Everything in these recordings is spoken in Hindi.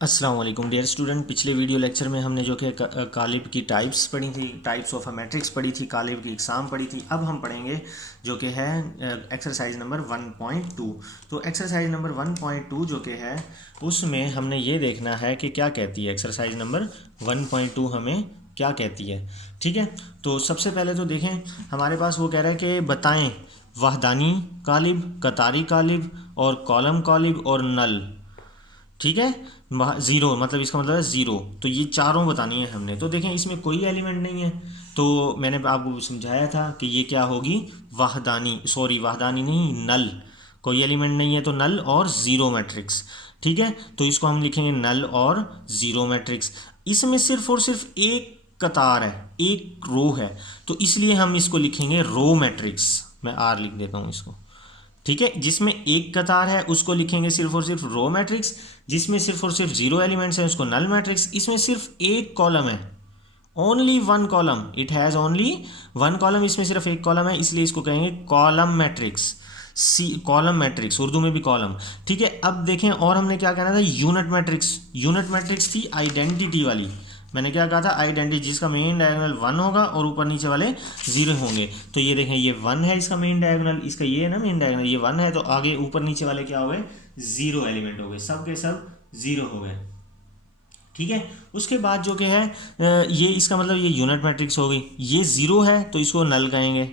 अस्सलाम वालेकुम डियर स्टूडेंट। पिछले वीडियो लेक्चर में हमने जो कि कालिब की टाइप्स पढ़ी थी, टाइप्स ऑफ अ मैट्रिक्स पढ़ी थी, कालिब की एग्ज़ाम पढ़ी थी। अब हम पढ़ेंगे जो कि है एक्सरसाइज नंबर 1.2। तो एक्सरसाइज नंबर 1.2 जो कि है उसमें हमने ये देखना है कि क्या कहती है एक्सरसाइज नंबर 1.2 हमें क्या कहती है। ठीक है, तो सबसे पहले तो देखें हमारे पास वो कह रहा है कि बताएं वहदानी कालिब, कतारी कालिब और कॉलम कालिब और नल। ठीक है, ज़ीरो मतलब इसका मतलब है ज़ीरो। तो ये चारों बतानी है हमने। तो देखें इसमें कोई एलिमेंट नहीं है, तो मैंने आपको समझाया था कि ये क्या होगी, वाहदानी, सॉरी वाहदानी नहीं, नल। कोई एलिमेंट नहीं है तो नल और ज़ीरो मैट्रिक्स। ठीक है, तो इसको हम लिखेंगे नल और ज़ीरो मैट्रिक्स। इसमें सिर्फ और सिर्फ एक कतार है, एक रो है, तो इसलिए हम इसको लिखेंगे रो मैट्रिक्स। मैं आर लिख देता हूँ इसको। ठीक है, जिसमें एक कतार है उसको लिखेंगे सिर्फ और सिर्फ रो मैट्रिक्स, जिसमें सिर्फ और सिर्फ जीरो एलिमेंट्स हैं उसको नल मैट्रिक्स। इसमें सिर्फ एक कॉलम है, only one column, it has only one column, इसमें सिर्फ एक कॉलम है, इसलिए इसको कहेंगे column matrix. See column matrix, Urdu में भी कॉलम। ठीक है, अब देखें और हमने क्या कहना था, यूनिट मैट्रिक्स। यूनिट मैट्रिक्स थी आइडेंटिटी वाली। मैंने क्या कहा था, आइडेंटिटी, जिसका मेन डायगोनल वन होगा और ऊपर नीचे वाले जीरो होंगे। तो ये देखें ये वन है इसका मेन डायगोनल, इसका ये है ना मेन डायगोनल, ये वन है, तो आगे ऊपर नीचे वाले क्या हो गए, जीरो एलिमेंट हो गए, सब के सब जीरो हो गए। ठीक है, उसके बाद जो कि है ये इसका मतलब ये यूनिट मैट्रिक्स हो गई। ये ज़ीरो है तो इसको नल कहेंगे।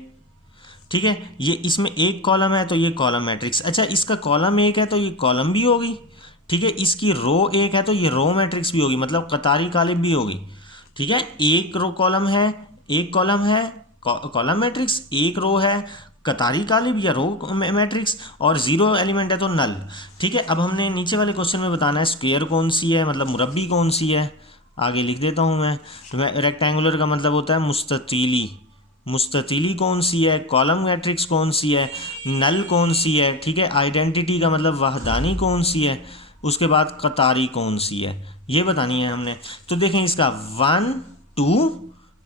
ठीक है, ये इसमें एक कॉलम है तो ये कॉलम मैट्रिक्स। अच्छा, इसका कॉलम एक है तो ये कॉलम भी होगी। ठीक है, इसकी रो एक है तो ये रो मैट्रिक्स भी होगी, मतलब कतारी कालिब भी होगी। ठीक है, एक रो कॉलम है, एक कॉलम है कॉलम मैट्रिक्स, एक रो है कतारी कालिब या रो मैट्रिक्स, और जीरो एलिमेंट है तो नल। ठीक है, अब हमने नीचे वाले क्वेश्चन में बताना है स्क्वायर कौन सी है, मतलब मुरब्बी कौन सी है। आगे लिख देता हूँ मैं। तो मैं रेक्टेंगुलर का मतलब होता है मुस्ततीली, मुस्ततीली कौन सी है, कॉलम मैट्रिक्स कौन सी है, नल कौन सी है। ठीक है, आइडेंटिटी का मतलब वहदानी कौन सी है, उसके बाद कतारी कौन सी है, ये बतानी है हमने। तो देखें इसका वन टू,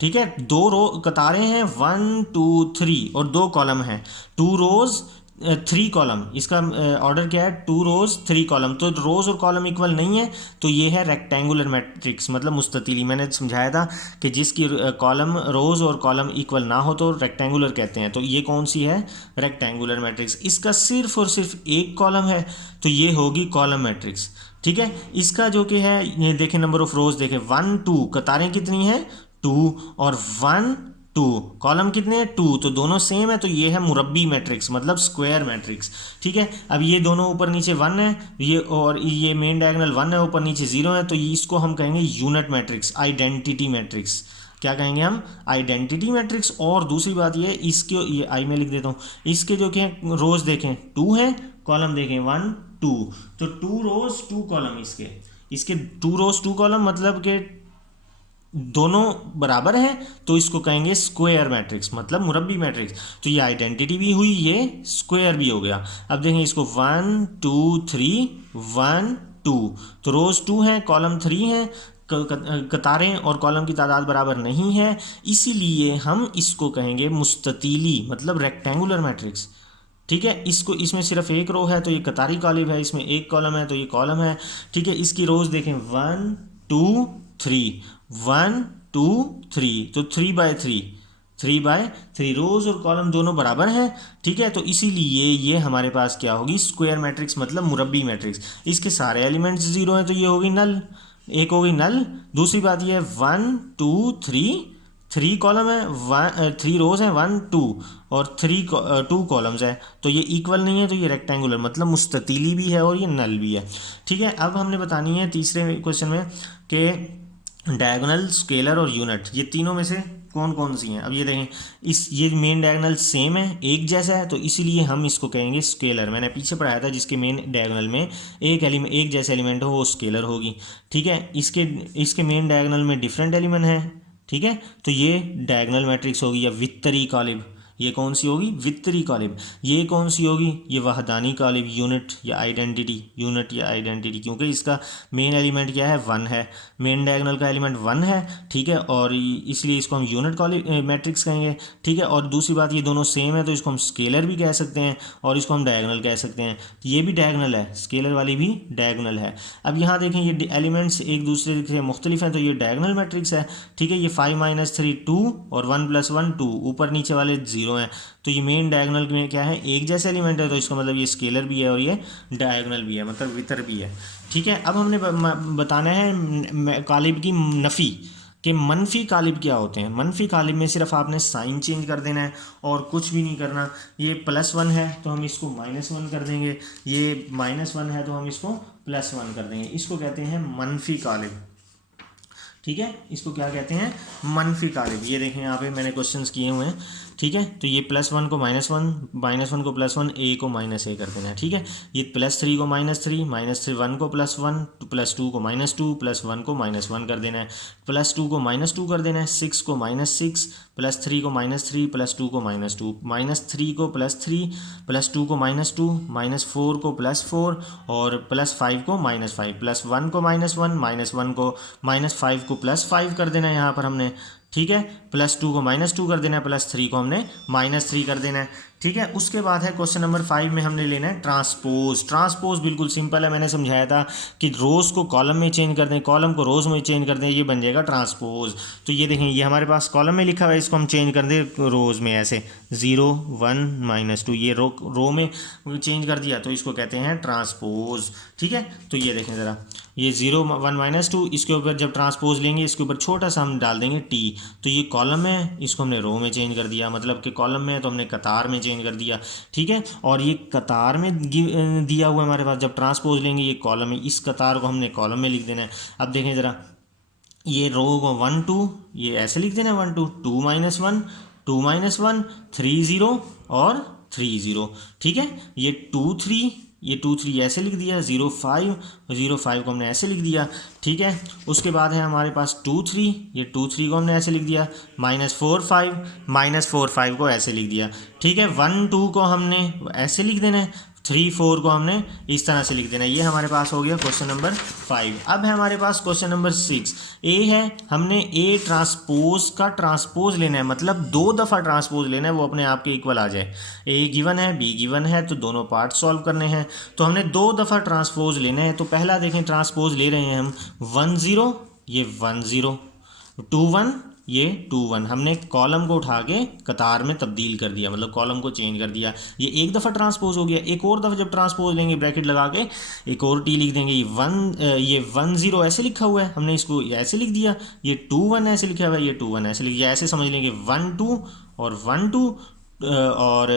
ठीक है, दो रो कतारें हैं, वन टू थ्री, और दो कॉलम हैं, टू रोज थ्री कॉलम। इसका ऑर्डर क्या है, टू रोज थ्री कॉलम। तो रोज और कॉलम इक्वल नहीं है, तो ये है रेक्टेंगुलर मैट्रिक्स, मतलब मुस्ततीली। मैंने समझाया था कि जिसकी कॉलम रोज और कॉलम इक्वल ना हो तो रेक्टेंगुलर कहते हैं। तो ये कौन सी है, रेक्टेंगुलर मैट्रिक्स। इसका सिर्फ और सिर्फ एक कॉलम है तो ये होगी कॉलम मैट्रिक्स। ठीक है, इसका जो कि है ये देखें नंबर ऑफ रोज देखें, वन टू, कतारें कितनी हैं टू, और वन टू, कॉलम कितने हैं टू, तो दोनों सेम है, तो ये है मुरब्बी मैट्रिक्स, मतलब स्क्वायर मैट्रिक्स। ठीक है, अब ये दोनों ऊपर नीचे वन है, ये और ये मेन डायगोनल वन है, ऊपर नीचे जीरो है, तो ये इसको हम कहेंगे यूनिट मैट्रिक्स, आइडेंटिटी मैट्रिक्स। क्या कहेंगे हम, आइडेंटिटी मैट्रिक्स। और दूसरी बात ये, इसके ये आई में लिख देता हूँ, इसके जो कि रोज देखें टू है, कॉलम देखें वन टू, तो टू रोज टू कॉलम, इसके इसके टू रोज टू कॉलम, मतलब कि दोनों बराबर हैं, तो इसको कहेंगे स्क्वायर मैट्रिक्स, मतलब मुरब्बी मैट्रिक्स। तो ये आइडेंटिटी भी हुई, ये स्क्वायर भी हो गया। अब देखें इसको one two three, one to, तो रोज टू हैं, कॉलम थ्री हैं, कतारें और कॉलम की तादाद बराबर नहीं है, इसीलिए हम इसको कहेंगे मुस्ततीली, मतलब रेक्टेंगुलर मैट्रिक्स। ठीक है, इसको इसमें सिर्फ एक रो है तो ये कतारी कालिब है, इसमें एक कॉलम है तो ये कॉलम है। ठीक है, इसकी रोज देखें one two three, one two three, तो three by three, three by three, rows और कॉलम दोनों बराबर हैं। ठीक है, तो इसीलिए ये हमारे पास क्या होगी, स्क्वायर मैट्रिक्स, मतलब मुरब्बी मैट्रिक्स। इसके सारे एलिमेंट्स जीरो हैं तो ये होगी नल, एक होगी नल। दूसरी बात ये है one two three, three column है, वन थ्री रोज हैं, वन टू, और थ्री टू कॉलम्स है, तो ये इक्वल नहीं है, तो ये रेक्टेंगुलर, मतलब मुस्ततीली भी है और ये नल भी है। ठीक है, अब हमने बतानी है तीसरे क्वेश्चन में कि डायगोनल, स्केलर और यूनिट, ये तीनों में से कौन कौन सी हैं। अब ये देखें, इस ये मेन डायगोनल सेम है, एक जैसा है, तो इसीलिए हम इसको कहेंगे स्केलर। मैंने पीछे पढ़ाया था जिसके मेन डायगोनल में एक एलिमेंट, एक जैसे एलिमेंट हो वो स्केलर होगी। ठीक है, इसके इसके मेन डायगोनल में डिफरेंट एलिमेंट है। ठीक है, तो ये डायगोनल मैट्रिक्स होगी, या वित्तरी कालिब, ये कौन सी होगी, वितरी कॉलिब। ये कौन सी होगी, ये वहदानी कॉलिब, यूनिट या आइडेंटिटी, क्योंकि इसका मेन एलिमेंट क्या है, 1 है, मेन डायगोनल का एलिमेंट 1 है, ठीक है, और इसलिए इसको हम यूनिट कॉलिब मैट्रिक्स कहेंगे, ठीक है। और दूसरी बात, ये दोनों सेम है तो इसको हम स्केलर भी कह सकते हैं और इसको हम डायगोनल कह सकते हैं। तो ये भी डायगोनल है, स्केलर वाली भी डायगोनल है। अब यहाँ देखें ये एलिमेंट्स एक दूसरे से मुख्तलिफ हैं तो ये डायगोनल मैट्रिक्स है, ठीक है। ये 5 - 3 2 और 1 + 1 2, ऊपर नीचे वाले 0 हैं, तो ये मेन डायगोनल में क्या है, एक जैसे एलिमेंट है, तो इसका मतलब ये स्केलर भी है और ये डायगोनल भी है, मतलब वितर भी है, ठीक है। अब हमने बताना है कालिब की नफ़ी कि मनफी कालिब क्या होते हैं। मनफी कालिब में सिर्फ आपने साइन चेंज कर देना है और कुछ भी नहीं करना। ये +1 है तो हम इसको -1 कर देंगे, ये -1 है तो हम इसको +1 कर देंगे। इसको कहते हैं मनफी कालिब, ठीक है। इसको क्या कहते हैं, मनफी कालिब। ये देखें यहाँ पे मैंने क्वेश्चंस किए हुए हैं, ठीक है। तो ये +1 को -1, -1 को +1, a को -a कर देना है, ठीक है। ये +3 को -3, -1 को +1, +2 को -2, +1 को -1 कर देना है, +2 को -2 कर देना है, 6 को -6, +3 को -3, +2 को -2, -3 को +3, +2 को -2, -4 को +4 और +5 को -5, +1 को -1, -1 को -5 को +5 कर देना है यहाँ पर हमने, ठीक है। +2 को -2 कर देना है, +3 को हमने -3 कर देना है, ठीक है। उसके बाद है क्वेश्चन नंबर 5 में हमने लेना है ट्रांसपोज। ट्रांसपोज बिल्कुल सिंपल है, मैंने समझाया था कि रोज़ को कॉलम में चेंज कर दें, कॉलम को रोज़ में चेंज कर दें, ये बन जाएगा ट्रांसपोज। तो ये देखें, ये हमारे पास कॉलम में लिखा हुआ है, इसको हम चेंज कर दें रोज़ में, ऐसे 0 1 -2, ये रो में चेंज कर दिया तो इसको कहते हैं ट्रांसपोज, ठीक है। तो ये देखें ज़रा, ये 0 1 -2, इसके ऊपर जब ट्रांसपोज लेंगे इसके ऊपर छोटा सा हम डाल देंगे टी, तो ये कॉलम है, इसको हमने रो में चेंज कर दिया, मतलब कि कॉलम में है तो हमने कतार में चेंज कर दिया, ठीक है। और ये कतार में दिया हुआ हमारे पास, जब ट्रांसपोज लेंगे ये कॉलम है, इस कतार को हमने कॉलम में लिख देना है। अब देखें ज़रा, ये रो को 1 2 ये ऐसे लिख देना है, 1 2 2 -1 2 -1 3 0 और 3 0, ठीक है। ये 2 3 ये 2 3 ऐसे लिख दिया, 0 5 0 5 को हमने ऐसे लिख दिया, ठीक है। उसके बाद है हमारे पास 2 3, ये 2 3 को हमने ऐसे लिख दिया, -4 5 को ऐसे लिख दिया, ठीक है। 1 2 को हमने ऐसे लिख देना है, 3 4 को हमने इस तरह से लिख देना है। ये हमारे पास हो गया क्वेश्चन नंबर 5। अब है हमारे पास क्वेश्चन नंबर 6। ए है, हमने ए ट्रांसपोज का ट्रांसपोज लेना है, मतलब 2 दफ़ा ट्रांसपोज लेना है, वो अपने आप के इक्वल आ जाए। ए गिवन है, बी गिवन है, तो दोनों पार्ट सॉल्व करने हैं, तो हमने 2 दफ़ा ट्रांसपोज लेना है। तो पहला देखें, ट्रांसपोज ले रहे हैं हम 1 0, ये 1 0, 2 1, ये 2 1, हमने कॉलम को उठा के कतार में तब्दील कर दिया, मतलब कॉलम को चेंज कर दिया। ये एक दफ़ा ट्रांसपोज हो गया। एक और दफ़ा जब ट्रांसपोज लेंगे, ब्रैकेट लगा के एक और टी लिख देंगे, ये 1 0 ऐसे लिखा हुआ है, हमने इसको ऐसे लिख दिया, ये 2 1 ऐसे लिखा हुआ है, ये 2 1 ऐसे लिख दिया, ऐसे समझ लेंगे 1 2 और 1 2 और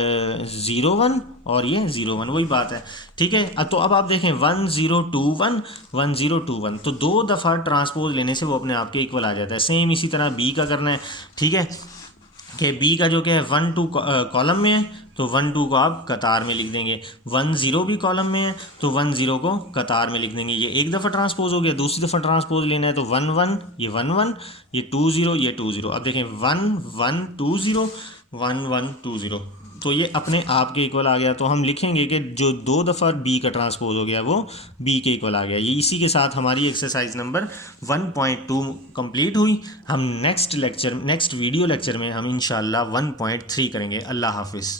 0 1 और ये 0 1, वही बात है, ठीक है। तो अब आप देखें 1 0 2 1 1 0 2 1, तो 2 दफ़ा ट्रांसपोज लेने से वो अपने आप के इक्वल आ जाता है। सेम इसी तरह बी का करना है, ठीक है, कि बी का जो क्या है 1 2 कॉलम में है तो 1 2 को आप कतार में लिख देंगे, 1 0 भी कॉलम में है तो 1 0 को कतार में लिख देंगे। ये एक दफ़ा ट्रांसपोज हो गया। दूसरी दफ़ा ट्रांसपोज लेना है तो 1 1, ये 1 1, ये 2 0, ये 2 0। अब देखें 1 1 2 0 1 1 2 0, तो ये अपने आप के इक्वल आ गया। तो हम लिखेंगे कि जो 2 दफ़ा बी का ट्रांसपोज हो गया वो बी के इक्वल आ गया। ये इसी के साथ हमारी एक्सरसाइज नंबर 1.2 कंप्लीट हुई। हम नेक्स्ट वीडियो लेक्चर में हम इंशाल्लाह 1.3 करेंगे। अल्लाह हाफिज़।